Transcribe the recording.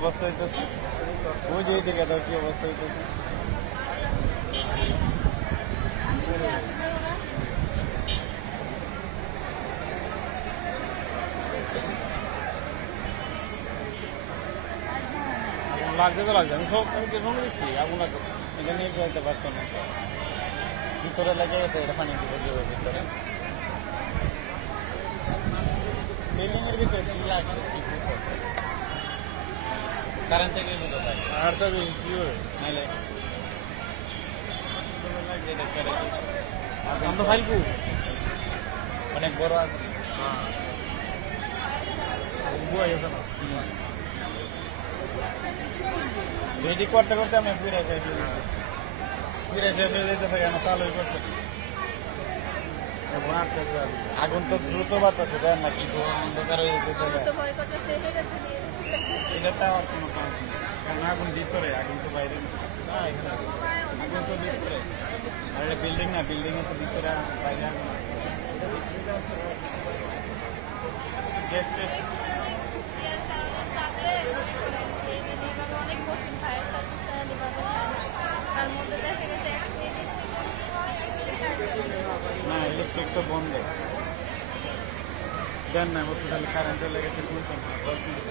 অবস্থা হইতেছে? ওই যে দিকে দাও, কি অবস্থা হইতেছে? লাগতে তো লাগছে, আমি পেছনে দিচ্ছি, আগুন লাগতেছে। এটা নিয়ে যেতে পারতো না, ভিতরে লেগে গেছে। এটা পানি ভিতরে ভিতরে বিল্ডিং এর ভিতরে কি লাগছে? কি করছে? কারেন্ট থেকে আর সব কি হবে? নাইলে আমরা ফাইল কু অনেক বড় আছে। রেডি করতে করতে আমি ফিরে শেষ হয়ে যেতেছে কেন? চালু করছে আগুন তো দ্রুত বাড়তেছে, দেন না কি অন্ধকার হয়ে যেতেছে। এটা তো আর কোনো কাজ নেই, কারণ আগুন ভিতরে, আগুন তো বাইরে না। এখানে আগুন তো ভিতরে, আর এটা বিল্ডিং না, বিল্ডিং এর তো ভিতরে বাইরে আগুন। গ্যাস টেস না, ইলেকট্রিক তো বন্ধ। দেন না, হসপিটালে কারেন্ট লেগেছে, 10 মিনিট।